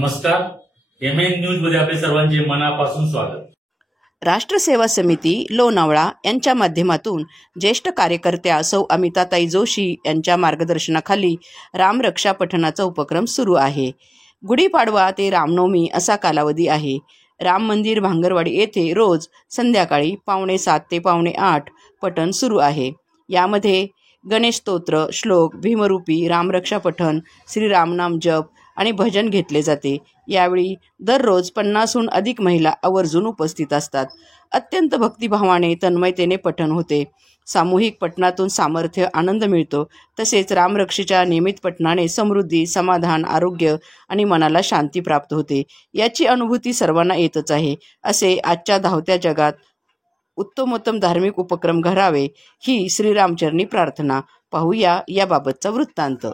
नमस्कार, MN news मध्ये आपले सर्वांचे मनापासून स्वागत। राष्ट्र सेवा समिती लोणावळा यांच्या माध्यमातून ज्येष्ठ कार्यकर्त्या सौ अमिताताई जोशी यांच्या मार्गदर्शनाखाली रामरक्षा पठणाचा उपक्रम सुरू आहे। गुढीपाडवा ते रामनवमी असा कालावधी आहे। राम मंदिर भांगरवाडी येथे रोज संध्याकाळी 7:15 ते 8:15 पठण सुरू आहे। यामध्ये गणेश स्तोत्र, श्लोक, भीमरूपी रामरक्षा पठण, श्रीरामनाम जप आणि भजन घेतले जाते। यावेळी दररोज 50हून अधिक महिला आवर्जून उपस्थित असतात। अत्यंत भक्तिभावाने तन्मयतेने पठण होते। सामूहिक पठणातून सामर्थ्य, आनंद मिळतो। तसेच रामरक्षेच्या नियमित पठणाने समृद्धी, समाधान, आरोग्य आणि मनाला शांती प्राप्त होते। याची अनुभूती सर्वांना येतच आहे। असे आजच्या धावत्या जगात उत्तमोत्तम धार्मिक उपक्रम घडावे ही श्रीरामचरणी प्रार्थना। पाहूया याबाबतचा वृत्तांत।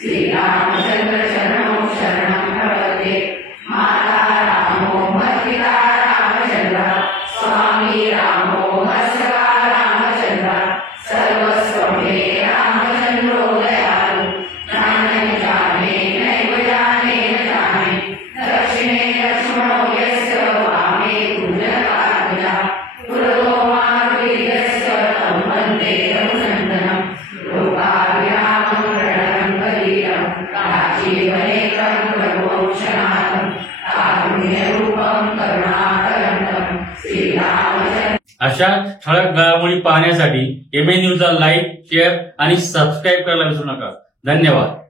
श्रीरामचंद्र चरणौ शरणं प्रपद्ये माता राम अशा ठळक घडामोडी पाहण्यासाठी MN न्यूजला लाईक, शेअर आणि सबस्क्राईब करायला विसरू नका. धन्यवाद.